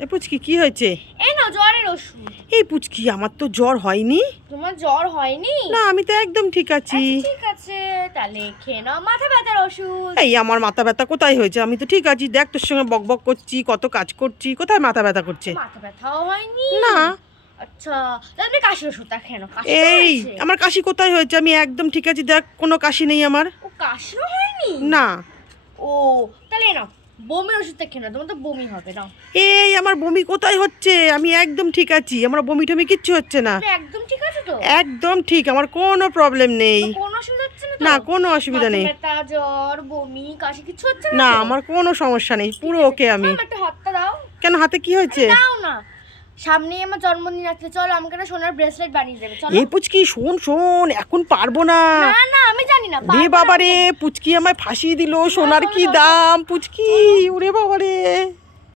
এ পুচকি কি হয়েছে? এই না জ্বরের ওষুধ। এই পুচকি আমার তো জ্বর হয়নি। তোমার জ্বর হয়নি? না আমি তো একদম ঠিক আছি। আচ্ছা, ঠিক আছে তাহলে খেয়ে নাও মাথা ব্যথার ওষুধ। এই আমার মাথা ব্যথা কোথায় হয়েছে? আমি তো ঠিক আছি দেখ তোর সঙ্গে বক বক করছি কত কাজ করছি কোথায় মাথা ব্যথা করছে? মাথা ব্যথাও হয়নি? না। আচ্ছা তাহলে তুমি ওষুধটা খেয়ে নাও কাশি এই আমার কাশি কোথায় হয়েছে? আমি একদম ঠিক আছি দেখ কোনো কাশি নেই আমার। ও কাশিও হয়নি? না। ও তাহলে নাও বমির ওষুধটা খেয়ে নাও তোমার তো বমি হবে নাও। এই আমার বমি কোথায় হচ্ছে? আমি একদম ঠিক আছি আমার বমি টমি কিচ্ছু হচ্ছে না। একদম ঠিক আছে তো? একদম ঠিক আমার কোনো প্রবলেম নেই। কোনো অসুবিধা হচ্ছে না না কোনো অসুবিধা নেই। ব্যথা জ্বর বমি কাশি কিছু হচ্ছে না না আমার কোনো সমস্যা নেই পুরো ওকে আমি। একটা হাতটা দাও। কেন হাতে কি হয়েছে? দাও না। সামনেই আমার জন্মদিন আছে চলো আমাকে একটা সোনার ব্রেসলেট বানিয়ে দেবে চলো। এই পুচকি শোন শোন এখন পারব না। না না আমি জানি না রে বাবা রে পুচকি আমায় ফাঁসিয়ে দিল সোনার কি। দাম পুচকি ওরে বাবা রে